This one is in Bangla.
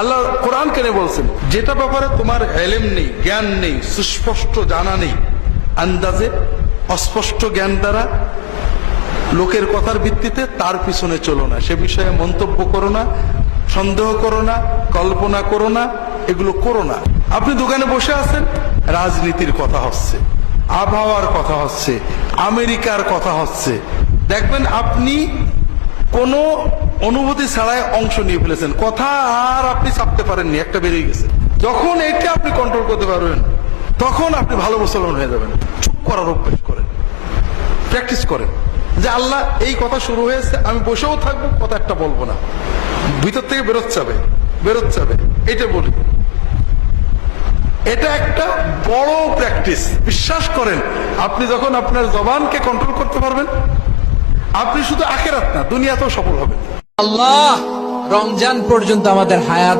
আল্লাহ কোরআন কেন বলছেন, যেটা ব্যাপারে তোমার এলেম নেই, জ্ঞান নেই, সুস্পষ্ট জানা নেই, আন্দাজে অস্পষ্ট জ্ঞান দ্বারা লোকের কথার ভিত্তিতে তার পিছনে চলো না, সে বিষয়ে মন্তব্য করো না, সন্দেহ করো না, কল্পনা করো না, এগুলো করো না। আপনি দোকানে বসে আছেন, রাজনীতির কথা হচ্ছে, আবহাওয়ার কথা হচ্ছে, আমেরিকার কথা হচ্ছে, দেখবেন আপনি কোনো অনুভূতি ছাড়াই অংশ নিয়ে ফেলেছেন, কথা আর আপনি চাপতে পারেননি, একটা বেরিয়ে গেছে। যখন এটা আপনি কন্ট্রোল করতে পারবেন, তখন আপনি ভালো মুসলমান হয়ে যাবেন। চুপ করার অভ্যাস করেন, প্র্যাকটিস করেন যে আল্লাহ এই কথা শুরু হয়েছে, আমি বসেও থাকবো, কথা একটা বলবো না, ভিতর থেকে বেরোচ্ছে, এটা বলি। এটা একটা বড় প্র্যাকটিস। বিশ্বাস করেন, আপনি যখন আপনার জবানকে কন্ট্রোল করতে পারবেন, আপনি শুধু আখিরাত না দুনিয়াতেও সফল হবেন। আল্লাহ রমজান পর্যন্ত আমাদের হায়াত